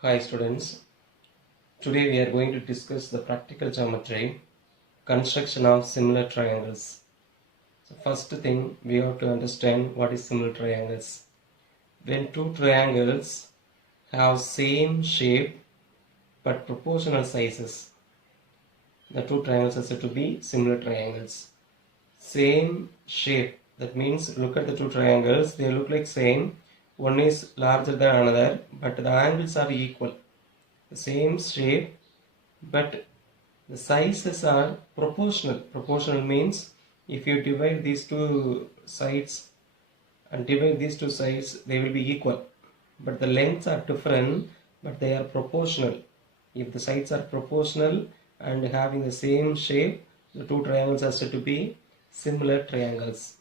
Hi students, today we are going to discuss the practical geometry, construction of similar triangles. So first thing we have to understand what is similar triangles. When two triangles have same shape but proportional sizes, the two triangles are said to be similar triangles. Same shape, that means look at the two triangles, they look like same, one is larger than another but the angles are equal. The same shape but the sizes are proportional. Proportional means if you divide these two sides and divide these two sides, they will be equal. But the lengths are different, but they are proportional. If the sides are proportional and having the same shape, the two triangles are said to be similar triangles.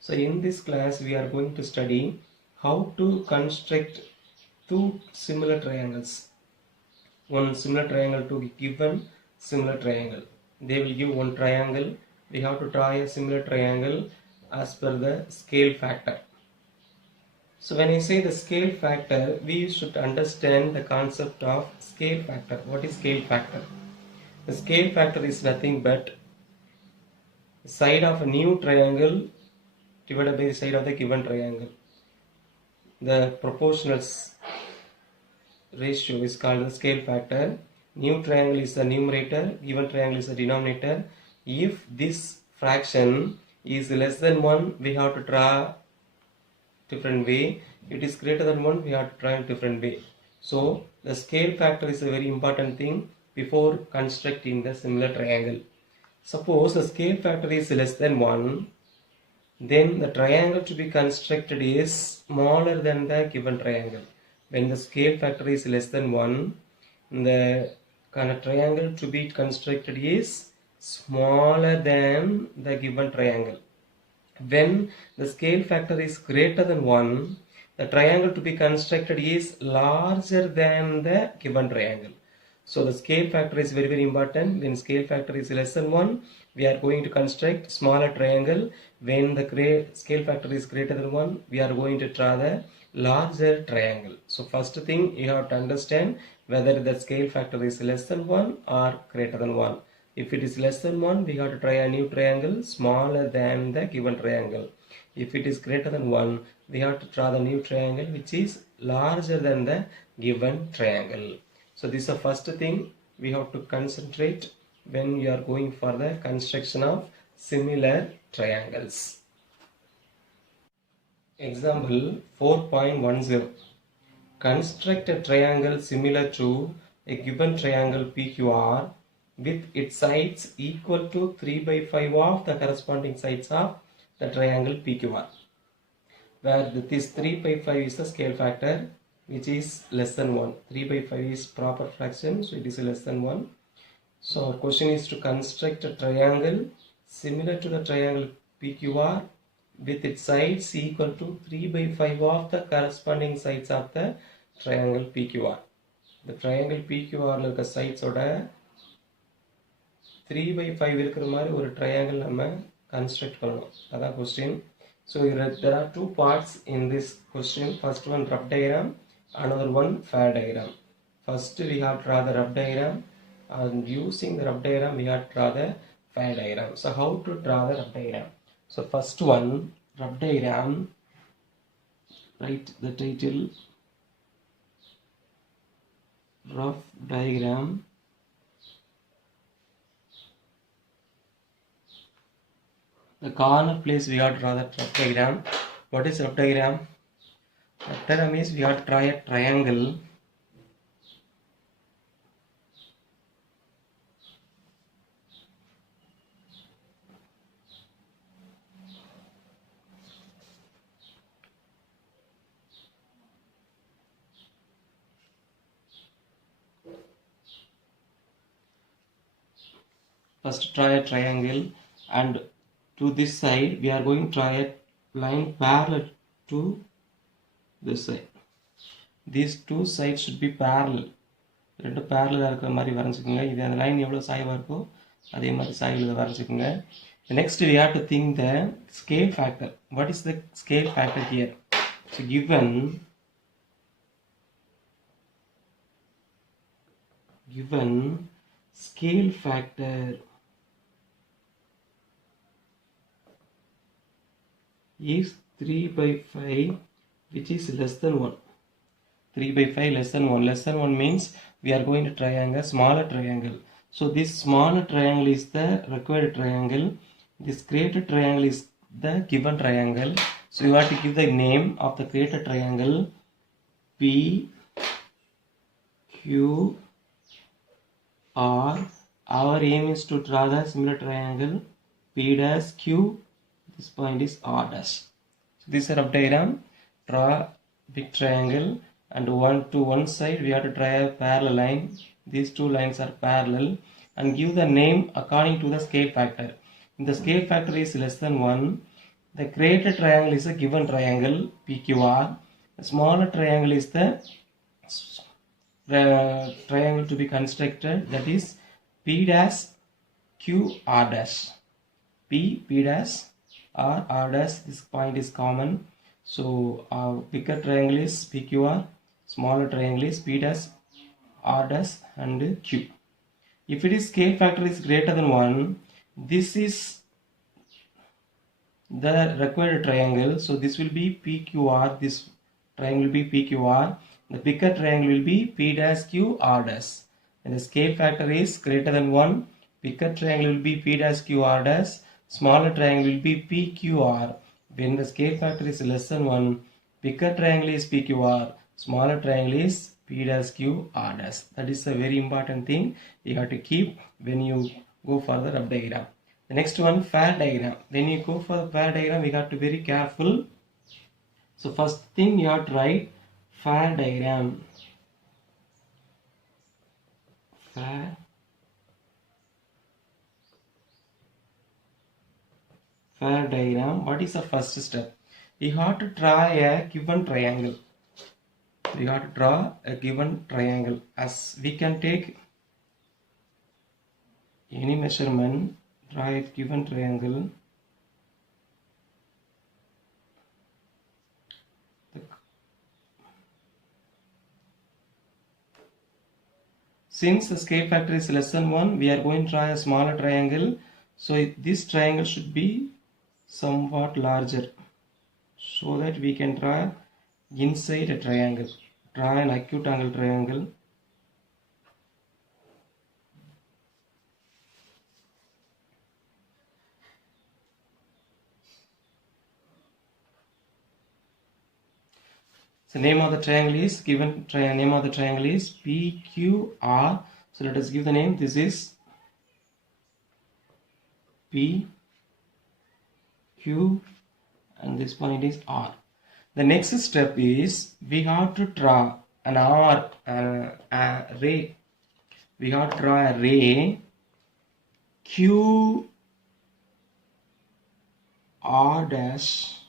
So in this class, we are going to study how to construct two similar triangles. One similar triangle to given similar triangle. They will give one triangle. We have to draw a similar triangle as per the scale factor. So when I say the scale factor, we should understand the concept of scale factor. What is scale factor? The scale factor is nothing but the side of a new triangle divided by the side of the given triangle. The proportionals ratio is called the scale factor. New triangle is the numerator, given triangle is the denominator. If this fraction is less than 1, we have to draw different way. It is greater than 1, we have to try a different way. So the scale factor is a very important thing before constructing the similar triangle. Suppose the scale factor is less than 1, then the triangle to be constructed is smaller than the given triangle. When the scale factor is less than 1, the kind of triangle to be constructed is smaller than the given triangle. When the scale factor is greater than 1, the triangle to be constructed is larger than the given triangle. So the scale factor is very important. When scale factor is less than 1, we are going to construct smaller triangle. When the scale factor is greater than 1, we are going to draw the larger triangle. So first thing you have to understand whether the scale factor is less than 1 or greater than 1. If it is less than 1, we have to try a new triangle smaller than the given triangle. If it is greater than 1, we have to draw the new triangle which is larger than the given triangle. So this is the first thing we have to concentrate when you are going for the construction of similar triangles. Example 4.10. Construct a triangle similar to a given triangle PQR with its sides equal to 3 by 5 of the corresponding sides of the triangle PQR, where this 3 by 5 is the scale factor which is less than 1. 3 by 5 is proper fraction, so it is less than 1. So our question is to construct a triangle similar to the triangle PQR with its sides equal to 3 by 5 of the corresponding sides of the triangle PQR. The triangle PQR இருக்க sides ஓட 3 by 5 இருக்கிற மாதிரி ஒரு triangle நம்ம construct பண்ணணும். அதான் question. So there are two parts in this question. First one rough diagram, another one fair diagram. First we have to draw the rough diagram, and using the rough diagram we have to draw the fair diagram. So how to draw the rough diagram? So first one, rough diagram, write the title rough diagram. The corner place we have to draw the rough diagram. What is rough diagram? Rough diagram is we have to draw a triangle first try a triangle, and to this side we are going to try a line parallel to this side. These two sides should be parallel. ரெண்டு parallel இருக்கிற மாதிரி வரைஞ்சிக்கோங்க. இது அந்த line எவ்வளோ சாய்வாக இருக்கோ அதே மாதிரி சாய்வில் வரைஞ்சிக்கோங்க. Next we have to think the scale factor. What is the scale factor here? So given given scale factor is 3 by 5 which is less than 1. 3 by 5 less than 1. Less than 1 means we are going to triangle smaller triangle. So this smaller triangle is the required triangle. This created triangle is the given triangle. So you have to give the name of the created triangle P, Q, R. Our aim is to draw the similar triangle P dash Q. This point is R dash. So this is a rough diagram. Draw big triangle and one side we have to draw a parallel line. These two lines are parallel and give the name according to the scale factor. If the scale factor is less than 1, the created triangle is a given triangle PQR. The smaller triangle is the triangle to be constructed, that is P dash Q R dash. P dash R dash, this point is common. So our bigger triangle is PQR, smaller triangle is P dash R dash and Q. If it is scale factor is greater than 1, this is the required triangle. So this will be PQR, this triangle will be PQR. The bigger triangle will be P dash Q R dash. And the scale factor is greater than 1, bigger triangle will be P dash Q R dash, smaller triangle will be PQR. When the scale factor is less than 1, bigger triangle is PQR, smaller triangle is P dash Q R dash. That is a very important thing you have to keep when you go for the rough diagram. The next one, fair diagram. When you go for the fair diagram, we got to be very careful. So first thing you have to write fair diagram. Fair diagram. What is the first step? You have to draw a given triangle. You have to draw a given triangle. As we can take any measurement, draw a given triangle. Since the scale factor is less than 1, we are going to draw a smaller triangle. So this triangle should be somewhat larger, so that we can draw inside a triangle. Draw an acute angle triangle. So name of the triangle is given. Name of the triangle is PQR. So let us give the name. This is P, Q, and this point is R. The next step is we have to draw an R, a ray. We have to draw a ray Q R dash.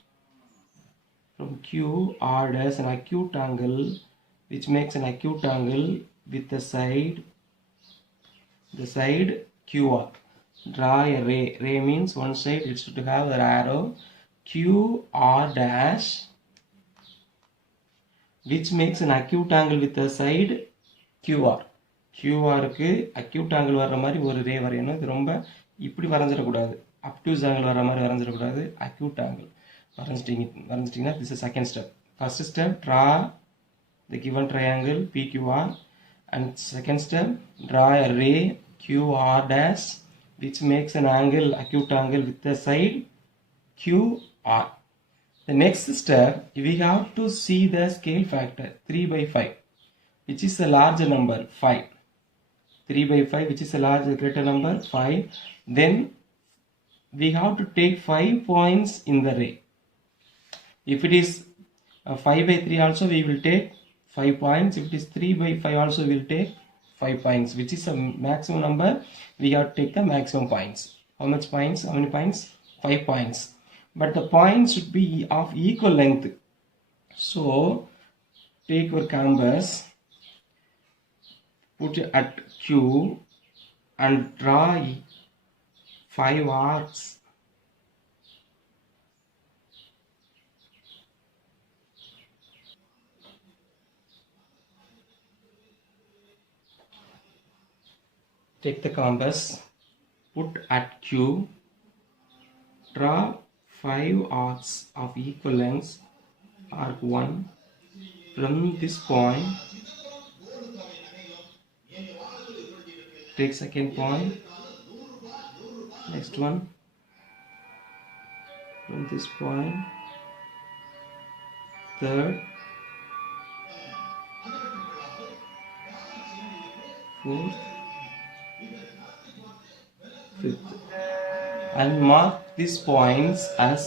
From Q R dash an acute angle, which makes an acute angle with the side QR. Draw a ray. Ray means one side it should have an arrow Q R dash, which makes an acute angle with the side QR. QRக்கு acute angle வர்ற மாதிரி ஒரு ரே வரையணும். இது ரொம்ப இப்படி வரைஞ்சிடக்கூடாது, obtuse angle வர்ற மாதிரி வரைஞ்சிடக்கூடாது. acute angle வரைஞ்சிட்டிங்கன்னா this is second step. First step, draw the given triangle PQR, and second step, draw a ray QR dash which makes an angle, acute angle with the side QR. The next step, we have to see the scale factor 3 by 5, which is a larger number 5. 3 by 5, which is a larger greater number 5. Then we have to take 5 points in the ray. If it is 5 by 3 also we will take 5 points. If it is 3 by 5 also we will take 5 points, which is a maximum number. We have to take the maximum points. How much points? How many points? 5 points. But the points should be of equal length. So take your canvas, put it at Q and draw 5 arcs. take the compass, put at Q, draw 5 arcs of equal lengths. Arc 1 from this point, take second point, next one from this point, third, fourth, fifth, and mark these points as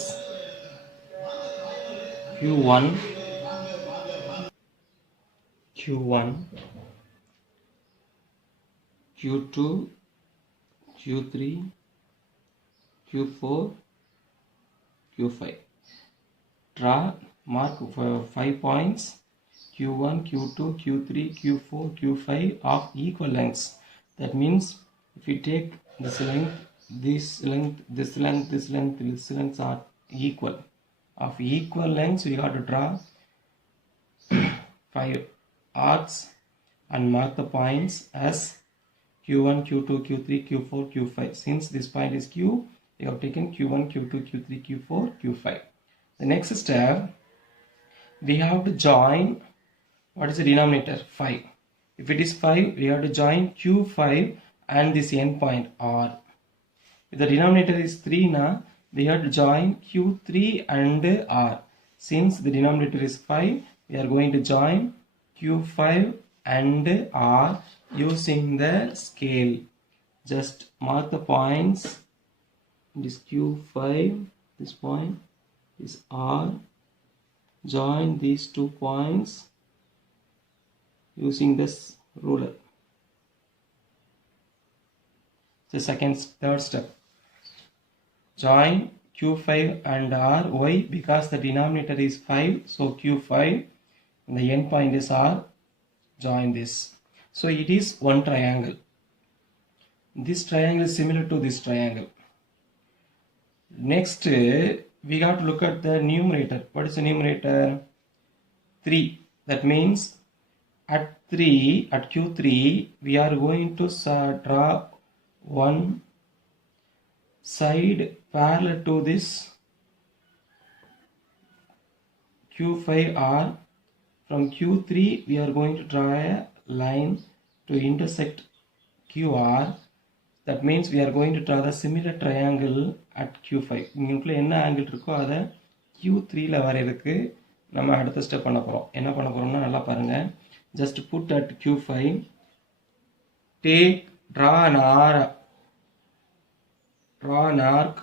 Q1, Q1, Q2, Q3, Q4, Q5. Draw, mark 5 points Q1, Q2, Q3, Q4, Q5 of equal lengths. That means if you take this length, this length, this length, this length, these lengths are equal. Of equal lengths, we have to draw 5 arcs and mark the points as Q1, Q2, Q3, Q4, Q5. Since this point is Q, we have taken Q1, Q2, Q3, Q4, Q5. The next step, we have to join, what is the denominator? 5. If it is 5, we have to join Q5 and this end point R. If the denominator is 3 now, we have to join Q3 and R. Since the denominator is 5, we are going to join Q5 and R using the scale. Just mark the points. This Q5, this point is R. Join these 2 points using this ruler. The third step. Join Q5 and R. Why? Because the denominator is 5, so Q5 and the end point is R. Join this. So it is one triangle. This triangle is similar to this triangle. Next, we got to look at the numerator. What is the numerator? 3. That means at Q3, we are going to draw one side parallel to this Q5R. From Q3, we are going to draw a line to intersect QR. That means we are going to draw the similar triangle at Q5. இங்குள்ள என்ன angle இருக்கோ அதை Q3ல வரையறதுக்கு நம்ம அடுத்த step பண்ண போறோம். என்ன பண்ண போறோம்னா நல்லா பாருங்க. Just put at Q5, draw an arc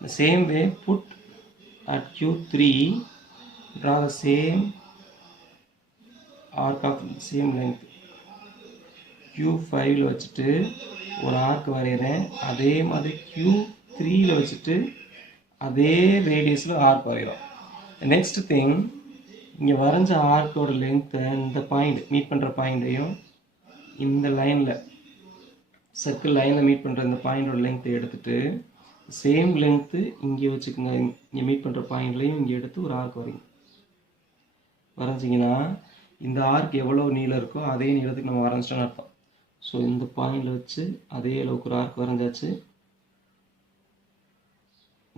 the same way. Put at Q3, draw the same arc of the same length. Q5ல வச்சுட்டு ஒரு ஆர்க் வரைகிறேன். அதே மாதிரி Q3ல வச்சுட்டு அதே ரேடியஸில் ஆர்க் வரைகிறோம். நெக்ஸ்ட் திங், இங்கே வரைஞ்ச ஆர்க்கோட லென்த்தை இந்த பாயிண்ட் மீட் பண்ணுற பாயிண்ட்டையும் இந்த லைனில் சர்க்கிள் லைனில் மீட் பண்ணுற இந்த பாயிண்டோட லென்த்தை எடுத்துட்டு சேம் லென்த்து இங்கே வச்சுக்கோங்க. இங்கே மீட் பண்ணுற பாயிண்ட்லையும் இங்கே எடுத்து ஒரு ஆர்க் வரைஞ்சிங்கன்னா இந்த ஆர்க் எவ்வளோ நீளம் இருக்கோ அதே நீளத்துக்கு நம்ம வரைஞ்சிட்டோன்னு அர்த்தம். ஸோ இந்த பாயிண்டில் வச்சு அதே அளவுக்கு ஒரு ஆர்க் வரைஞ்சாச்சு.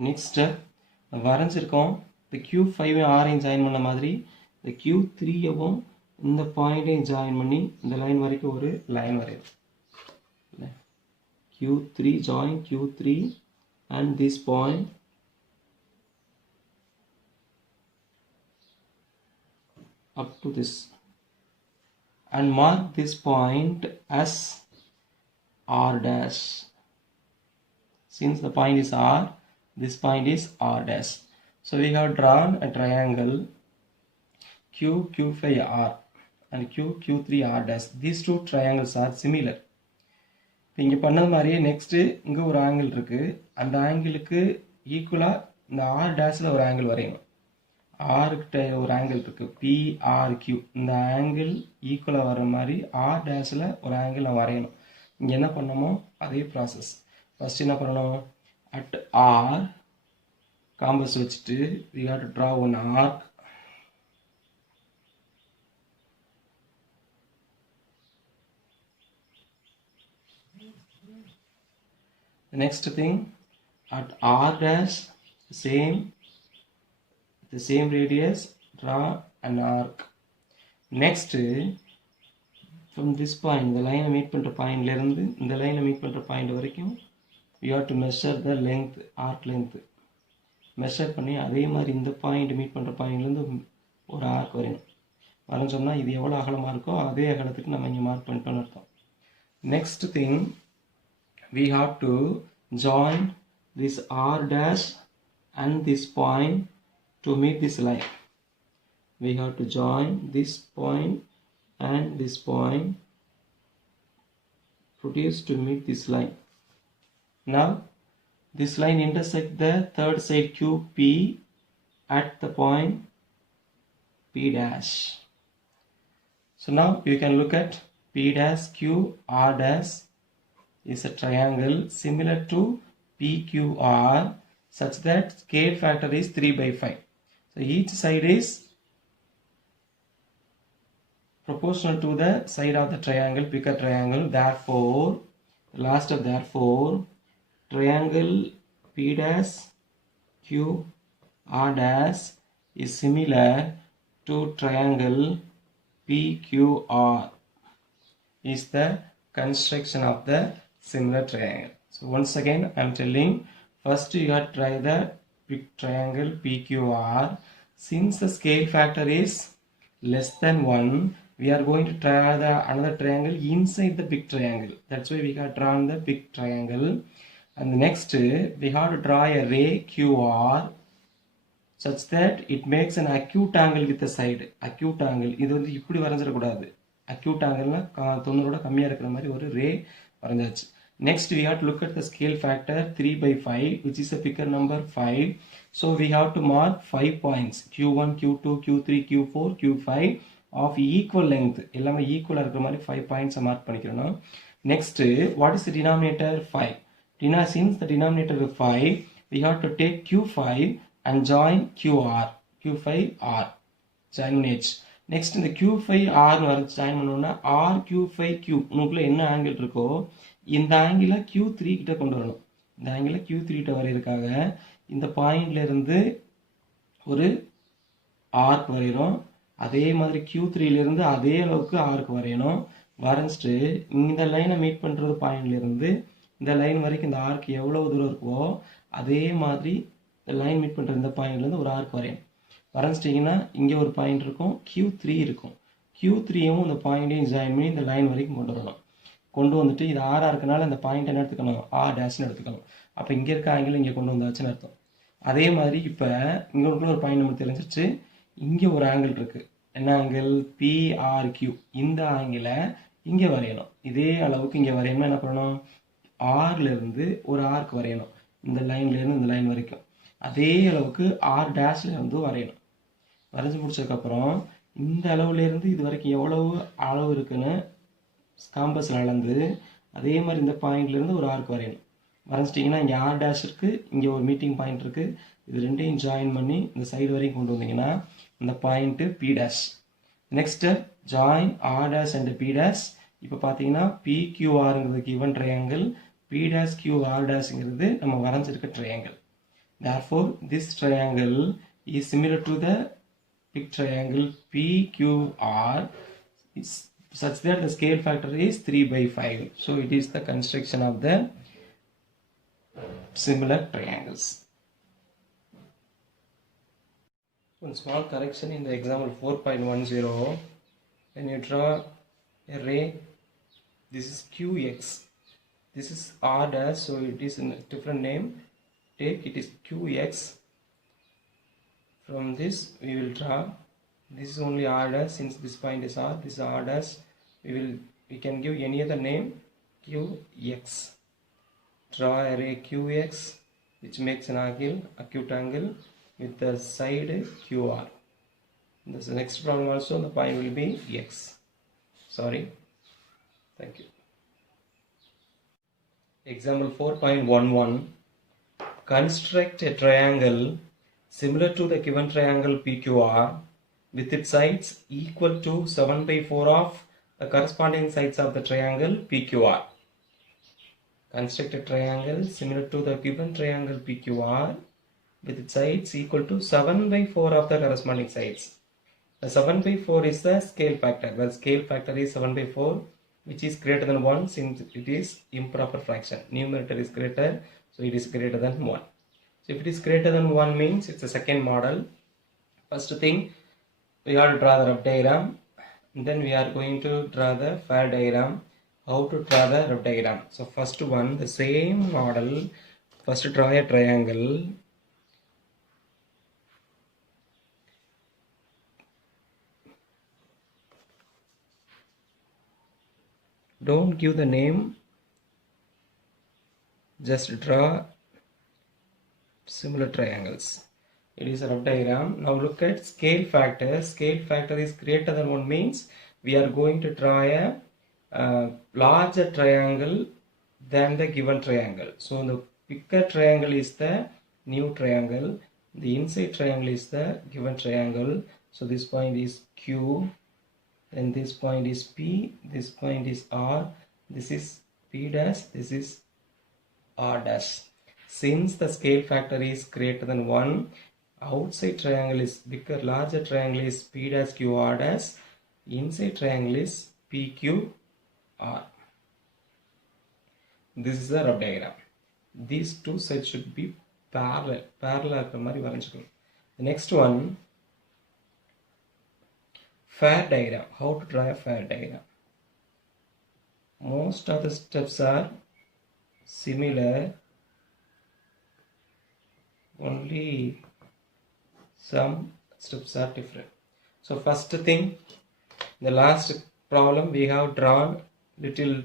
நெக்ஸ்ட் ஸ்டெப், வரைஞ்சிருக்கோம். இந்த Q5 ஆரையும் ஜாயின் பண்ண மாதிரி இந்த Q3யவும் இந்த பாயிண்டையும் ஜாயின் பண்ணி இந்த லைன் வரைக்கும் ஒரு லைன் வரையும். Q3 join Q3 and this point up to this and mark this point as R dash. Since the point is R, this point is R dash. So we have drawn a triangle Q5R and Q3R dash. These two triangles are similar. இங்கே பண்ணது மாதிரியே next இங்கே ஒரு angle இருக்குது. அந்த ஆங்கிளுக்கு ஈக்குவலாக இந்த R டேஷில் ஒரு ஆங்கிள் வரையணும். ஆர்கிட்ட ஒரு ஆங்கிள் இருக்குது PRQ. இந்த ஆங்கிள் ஈக்குவலாக வர மாதிரி ஆர் டேஷில் ஒரு ஆங்கிள் நான் வரையணும். இங்கே என்ன பண்ணணுமோ அதே ப்ராசஸ். ஃபஸ்ட் என்ன பண்ணணும், அட் ஆர் compass வச்சுட்டு we have to draw one arc. The next thing, at r dash, the same radius, draw an arc. Next, from this point, இந்த லைனை மீட் பண்ணுற பாயிண்ட்லேருந்து இந்த லைனை மீட் பண்ணுற பாயிண்ட் வரைக்கும் you have to measure the length, arc length. Measure பண்ணி அதே மாதிரி இந்த பாயிண்ட் மீட் பண்ணுற பாயிண்ட்லேருந்து ஒரு ஆர்க் வரையணும். வரைஞ்சோம்னா இது எவ்வளோ அகலமாக இருக்கோ அதே அகலத்துக்கு நம்ம இங்கே மார்க் பண்ணிட்டோம்னு அர்த்தம். Next thing, we have to join this r dash and this point to meet this line. We have to join this point and this point produced to meet this line. Now this line intersect the third side QP at the point P dash. So now you can look at P dash Q R dash is a triangle similar to PQR such that scale factor is 3/5. So each side is proportional to the side of the triangle, pick a triangle. Therefore, last of therefore, triangle P dash Q R dash is similar to triangle PQR is the construction of the similar triangle. So once again I am telling, first you have to try the big triangle PQR. Since the scale factor is less than 1, we are going to try the another triangle inside the big triangle. That's why we have drawn the big triangle. And next we have to draw a ray QR such that it makes an acute angle with the side. Acute angle, இது வந்து இப்படி வரைஞ்சிடக்கூடாது. acute angle 90 கம்மியாக இருக்கிற மாதிரி ஒரு ரே வரைஞ்சாச்சு. Next we have to look at the scale factor 3/5 which is a figure number 5. So we have to mark 5 points, Q1, Q2, Q3, Q4, Q5 of equal length. எல்லாமே ஈக்குவலாக இருக்கிற மாதிரி 5 points மார்க் பண்ணிக்கிறோம். Next, what is the denominator? 5. Since the denominator is 5, we have to take Q5 and join QR. Q5R. Join H. Next, இந்த Q5R join பண்ணோம்னா R Q5Q உங்களுக்குள்ள என்ன angle இருக்கோ இந்த ஆங்கிளை Q3 கிட்ட கொண்டு வரணும். இந்த ஆங்கிளை Q3 கிட்ட வரையறதுக்காக இந்த பாயிண்ட்ல இருந்து ஒரு ஆர்க் வரைகிறோம். அதே மாதிரி Q3லேருந்து அதே அளவுக்கு ஆர்க் வரையணும். வரைஞ்சிட்டு இந்த லைனை மீட் பண்ணுறது பாயிண்ட்லேருந்து இந்த லைன் வரைக்கும் இந்த ஆர்க் எவ்வளோ தூரம் இருக்கோ அதே மாதிரி இந்த லைன் மீட் பண்ணுற இந்த பாயிண்ட்லேருந்து ஒரு ஆர்க் வரையணும். வரைஞ்சிட்டிங்கன்னா இங்கே ஒரு பாயிண்ட் இருக்கும், Q3 இருக்கும். Q3யும் இந்த பாயிண்ட்டையும் ஜாயின் பண்ணி இந்த லைன் வரைக்கும் கொண்டு வரணும். கொண்டு வந்துட்டு இது ஆராக இருக்கனால இந்த பாயிண்ட் என்ன எடுத்துக்கணும், ஆர் டேஷ்னு எடுத்துக்கணும். அப்போ இங்கே இருக்க ஆங்கிள் இங்கே கொண்டு வந்தாச்சுன்னு அர்த்தம். அதே மாதிரி இப்போ இங்கே ஒரு பாயிண்ட் நமக்கு தெரிஞ்சிச்சு. இங்கே ஒரு ஆங்கிள் இருக்குது. என்ன ஆங்கிள்? PRQ. இந்த ஆங்கிளை இங்கே வரையணும். இதே அளவுக்கு இங்கே வரையணும்னா என்ன பண்ணணும்? ஆர்லேருந்து ஒரு ஆர்க் வரையணும். இந்த லைன்லேருந்து இந்த லைன் வரைக்கும் அதே அளவுக்கு ஆர் டேஷ்லேருந்து வரையணும். வரைஞ்சி முடிச்சதுக்கப்புறம் இந்த அளவுலேருந்து இது வரைக்கும் எவ்வளவு அளவு இருக்குன்னு காம்பஸில் அளந்து அதே மாதிரி இந்த பாயிண்ட்லேருந்து ஒரு ஆர்க் வரையணும். வரைஞ்சிட்டிங்கன்னா இங்கே ஆர் டேஷ் இருக்குது, இங்கே ஒரு மீட்டிங் பாயிண்ட் இருக்குது. இது ரெண்டையும் ஜாயின் பண்ணி இந்த சைடு வரைக்கும் கொண்டு வந்தீங்கன்னா இந்த point P dash. Next join R dash and P dash. இப்போ பார்த்தீங்கன்னா PQRங்கிறது given triangle, P dash QR டேஷ்ங்கிறது நம்ம வரைஞ்சிருக்க triangle. Therefore, this triangle is similar to the big triangle PQR such that the scale factor is 3/5. So it is the construction of the similar triangles. One small correction in the example 4.10. When you draw a ray, this is QX. This is R dash, so it is in a different name. Take it is QX. From this we will draw, this is only R dash, since this point is R, this is R dash. We can give any other name, QX. Draw a ray QX which makes an angle, acute angle with the side QR. This is the next problem also, the point will be X. Sorry. Thank you. Example 4.11. Construct a triangle similar to the given triangle PQR with its sides equal to 7 by 4 of the corresponding sides of the triangle PQR. Construct a triangle similar to the given triangle PQR with its sides equal to 7 by 4 of the corresponding sides. The 7 by 4 is the scale factor. The scale factor is 7 by 4, which is greater than 1 since it is improper fraction. Numerator is greater, so it is greater than 1. So if it is greater than 1 means it's a second model. First thing, we have to draw the rough diagram. And then we are going to draw the fair diagram. How to draw the rough diagram? So first one, the same model. First draw a triangle. Don't give the name, just draw similar triangles. It is a rough diagram. Now look at scale factor. Scale factor is greater than 1 means we are going to draw a larger triangle than the given triangle. So the bigger triangle is the new triangle. The inside triangle is the given triangle. So this point is Q. Then this point is P, this point is R, this is P dash, this is R dash. Since the scale factor is greater than 1, outside triangle is bigger, larger triangle is P dash Q R dash, inside triangle is PQ R. This is the rough diagram. These two sides should be parallel. The next one, fair diagram. How to draw a fair diagram? Most of the steps are similar, only some steps are different. So first thing, the last problem we have drawn little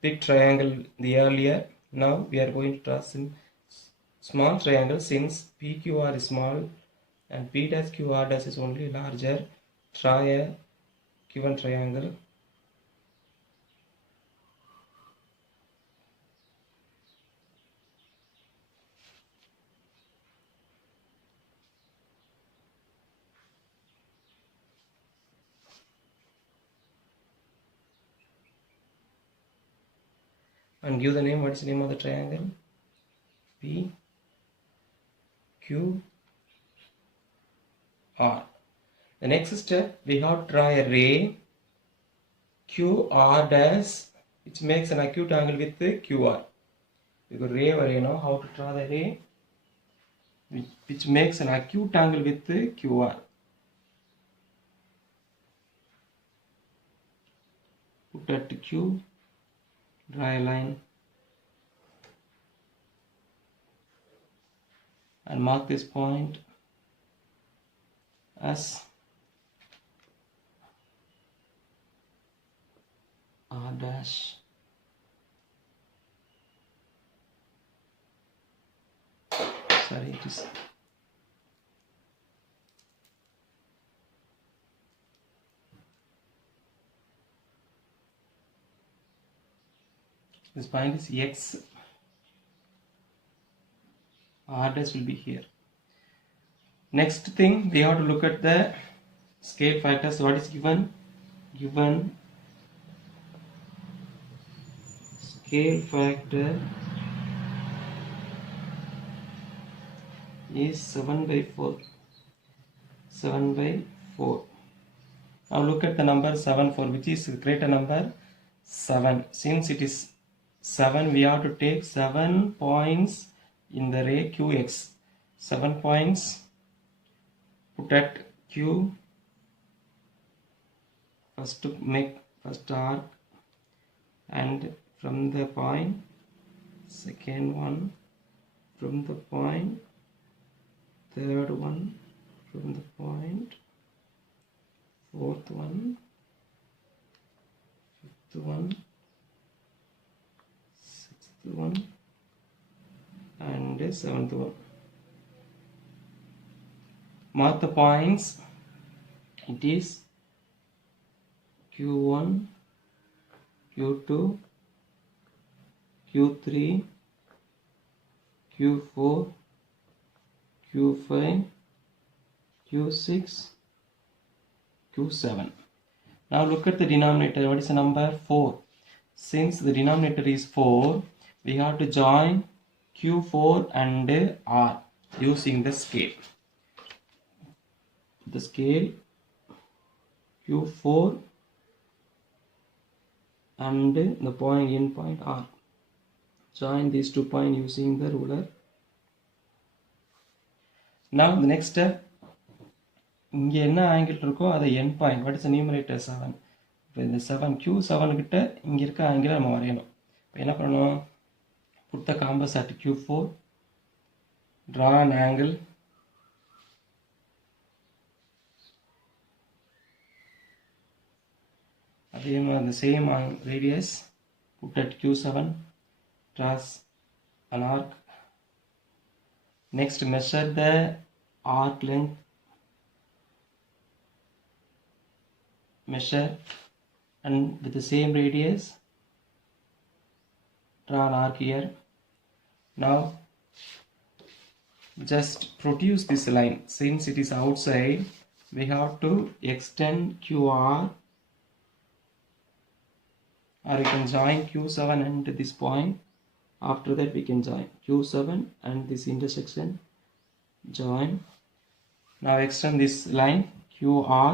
big triangle the earlier. Now we are going to draw some small triangle since PQR is small and P dash QR dash is only larger. Try a given triangle. And give the name. What is the name of the triangle? P Q R. The next step, we have to draw a ray QR dash, which makes an acute angle with the QR. Because ray or know how to draw the ray which makes an acute angle with the QR. Put at Q, draw a line and mark this point as R dash. Sorry, it is this point is X. R dash will be here. Next thing, we have to look at the scale factors. What is given? Given scale factor is 7 by 4. 7 by 4. Now look at the number 7 4, which is greater number 7. Since it is 7, we have to take 7 points in the ray QX. 7 points. Put at Q. First to make first arc, and from the point, second one, from the point, third one, from the point, fourth one, fifth one, sixth one, and seventh one. Mark the points. It is Q1, Q2, Q3, Q4, Q5, Q6, Q7. Now look at the denominator. What is the number? 4. Since the denominator is 4, we have to join Q4 and R using the scale. The scale Q4 and the point end point R. Join these 2 points using the ruler. Now the next step, இங்கே என்ன angle இருக்கோ அதை end point, what is numerator 7. இப்போ இந்த 7 Q7 கிட்ட இங்கே இருக்க ஆங்கிளை நம்ம வரையணும். இப்போ என்ன பண்ணணும்? Put the compass at Q4, draw an angle, அதே மாதிரி the same radius, put at Q7, trace an arc. Next measure the arc length, measure, and with the same radius draw an arc here. Now just produce this line. Since it is outside, we have to extend QR, or you can join Q7 and this point. After that we can join Q7 and this intersection, join. Now extend this line QR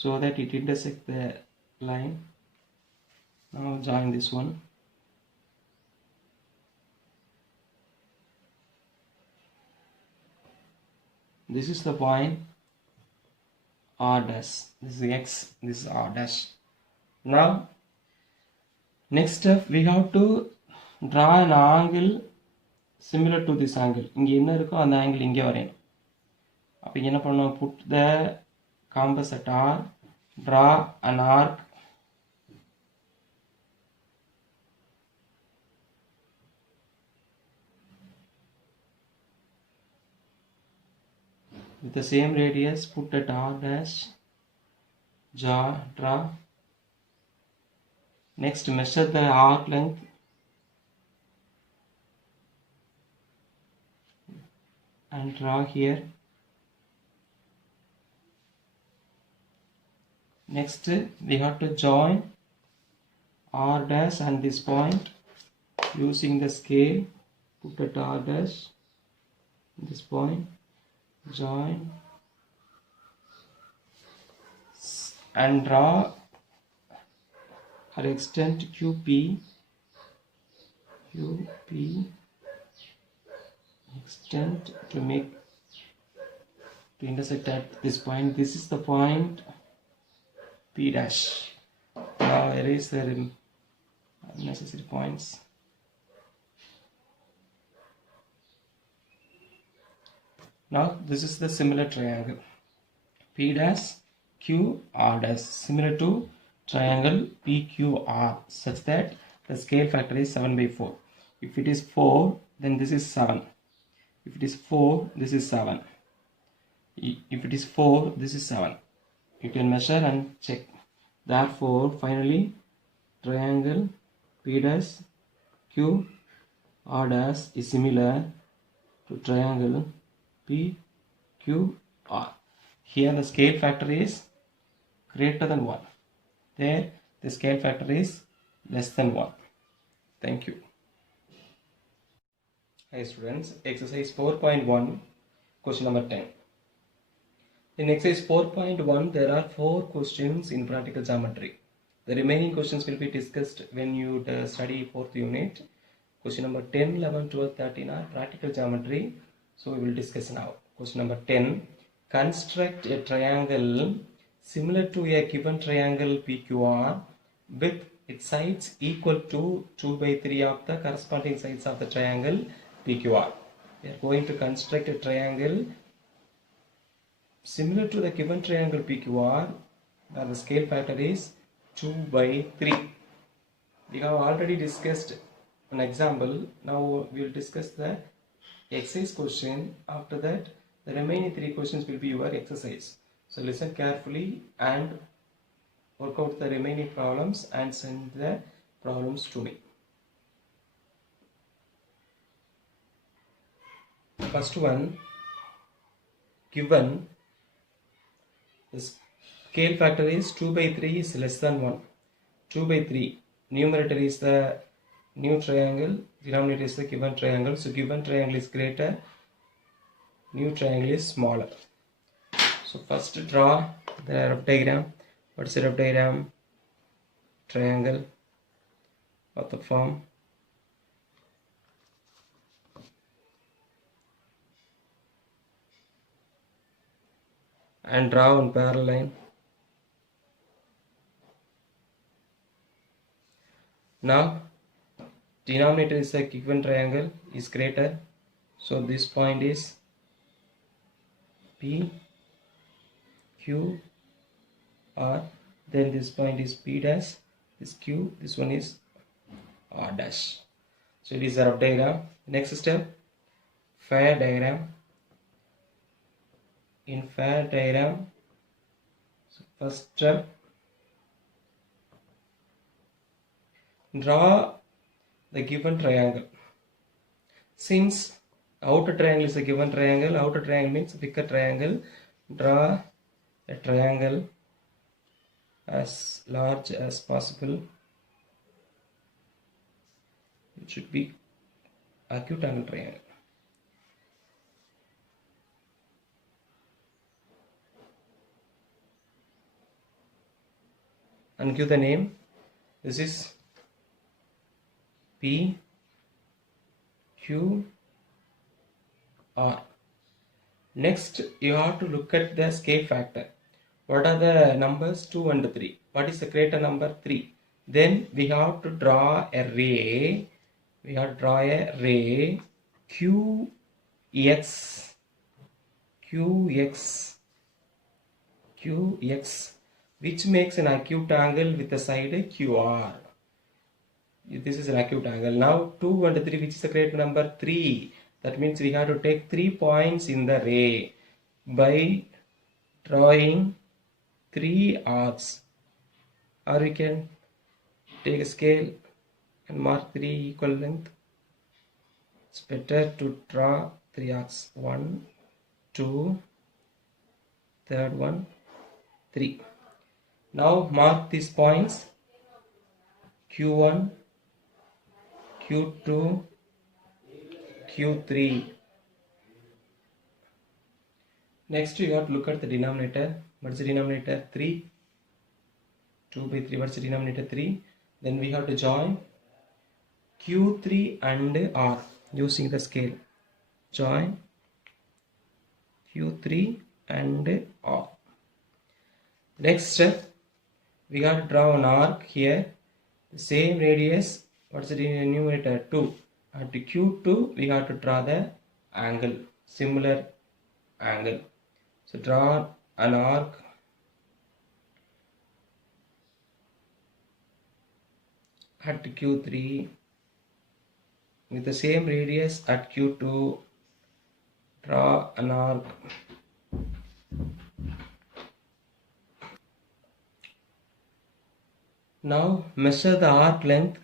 so that it intersects the line. Now join this one. This is the point R dash. This is X, this is R dash. Now next step, we have to draw an angle similar to this angle. இங்கே என்ன இருக்கோ அந்த angle இங்கே வரையணும். அப்போ என்ன பண்ணணும்? Put the compass at R, draw an arc, with the same radius, put at R dash, draw. Next measure the arc length, and draw here. Next we have to join R dash and this point using the scale. Put at R dash, this point, join, and draw or extend QP, extend to intersect at this point. This is the point P dash. Now erase the unnecessary points. Now this is the similar triangle P dash Q R dash, similar to triangle PQR, such that the scale factor is 7/4. If it is 4, then this is 7. If it is 4, this is 7. If it is 4, this is 7. You can measure and check. Therefore, finally, triangle P dash Q R dash is similar to triangle PQR. Here the scale factor is greater than 1. There the scale factor is less than 1. Thank you. Hi students, exercise 4.1, question number 10. In exercise 4.1 there are 4 questions in practical geometry. The remaining questions will be discussed when you study 4th unit. Question number 10, 11, 12, 13 are practical geometry, so we will discuss now. Question number 10, construct a triangle similar to a given triangle PQR with its sides equal to 2/3 of the corresponding sides of the triangle PQR. We are going to construct a triangle similar to the given triangle PQR where the scale factor is 2/3. We have already discussed an example. Now we will discuss the exercise question. After that, the remaining 3 questions will be your exercise. So listen carefully and work out the remaining problems and send the problems to me. First one, given the scale factor is 2 by 3 is less than 1. 2 by 3. Numerator is the new triangle, denominator is the given triangle. So given triangle is greater, new triangle is smaller. So first draw the rough diagram. What's the rough diagram? Triangle of the form. And draw one parallel line. Now denominator is a given triangle is greater, so this point is P, Q, R, then this point is P dash, this Q, this one is R dash. So it is a rough diagram. Next step, fair diagram. In fair diagram, so first step, draw the given triangle. Since outer triangle is a given triangle, outer triangle means bigger triangle, draw a triangle as large as possible. It should be acute angle triangle. And give the name. This is P, Q, R. Next, you have to look at the scale factor. What are the numbers 2 and 3? What is the greater number? 3. Then we have to draw a ray. We have to draw a ray QX, which makes an acute angle with the side QR. This is an acute angle. Now 2 and 3, which is the greater number? 3. That means we have to take 3 points in the ray by drawing 3 arcs. Or we can take a scale and mark 3 equal length. It's better to draw 3 arcs. 1, 2, third one, 3. Now mark these points Q1, Q2, Q3. Next you have to look at the denominator. What is the denominator? 3. 2 by 3. What's the denominator? 3. Then we have to join Q3 and R using the scale. Join Q3 and R. Next step, we have to draw an arc here. The same radius. What's the numerator? 2. At Q2 we have to draw the angle, similar angle. So draw an arc at Q3 with the same radius at Q2. Draw an arc. Now measure the arc length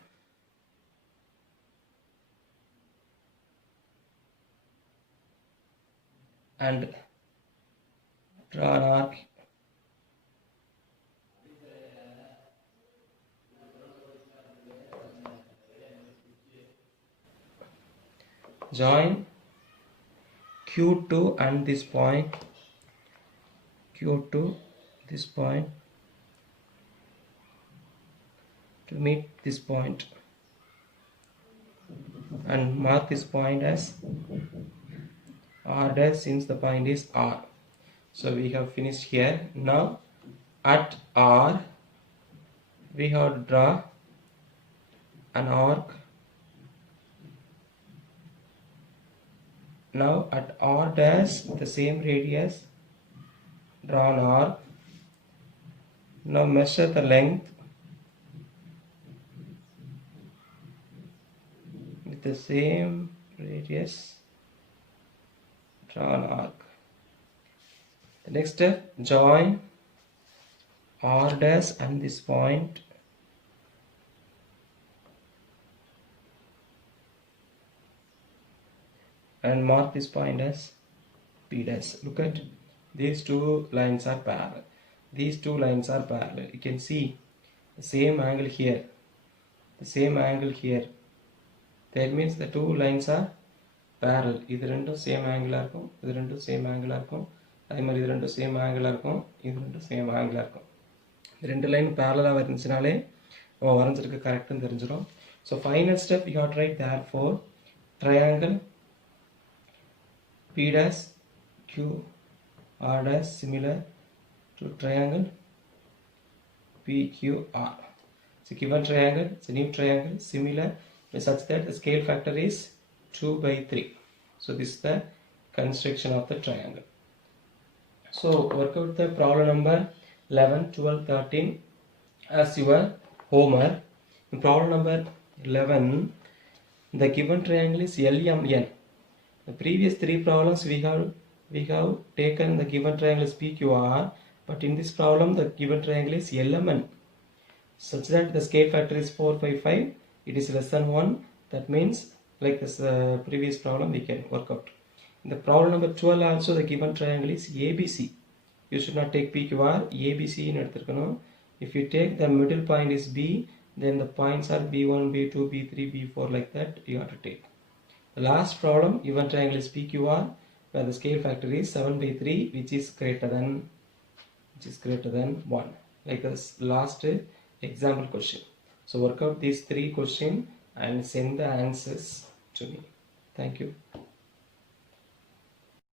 and draw an arc. Join Q2 and this point, Q2, this point to meet this point, and mark this point as R dash since the point is R. So we have finished here. Now at R we have to draw an arc. Now at R dash, the same radius, draw an arc. Now measure the length with the same radius, draw an arc. The next step, join R dash and this point and mark this point as P dash. Look at these two lines are parallel. These two lines are parallel. You can see the same angle here, the same angle here. That means the two lines are parallel. இது ரெண்டும் same ஆங்கிளாக இருக்கும், இது ரெண்டும் same ஆங்கிளாக இருக்கும், அதே மாதிரி இது ரெண்டும் சேம் ஆங்கிளாக இருக்கும், இது ரெண்டும் சேம் ஆங்கிளாக இருக்கும். இந்த ரெண்டு லைன் பேரலாக இருந்துச்சுனாலே நம்ம வரைஞ்சிருக்க கரெக்டுன்னு தெரிஞ்சிடும். So final step you have to right therefore triangle P dash Q R dash similar to triangle PQR. It's a given triangle, it's a new triangle similar such that the scale factor is 2/3. So this is the construction of the triangle. So work out the problem number 11, 12, 13 as your homework. In problem number 11, the given triangle is LMN. The previous three problems we have taken the given triangle is PQR, but in this problem the given triangle is LMN such that the scale factor is 4, 5, 5. It is less than 1. That means like this previous problem we can work out. In the problem number 12 also the given triangle is ABC. You should not take PQR, ABC in எடுத்துக்கணும். If you take the middle point is B, then the points are B1, B2, B3, B4 like that you have to take. The last problem given triangle is PQR where the scale factor is 7/3 which is greater than 1. Like this last example question. So work out these three questions and send the answers to me. Thank you.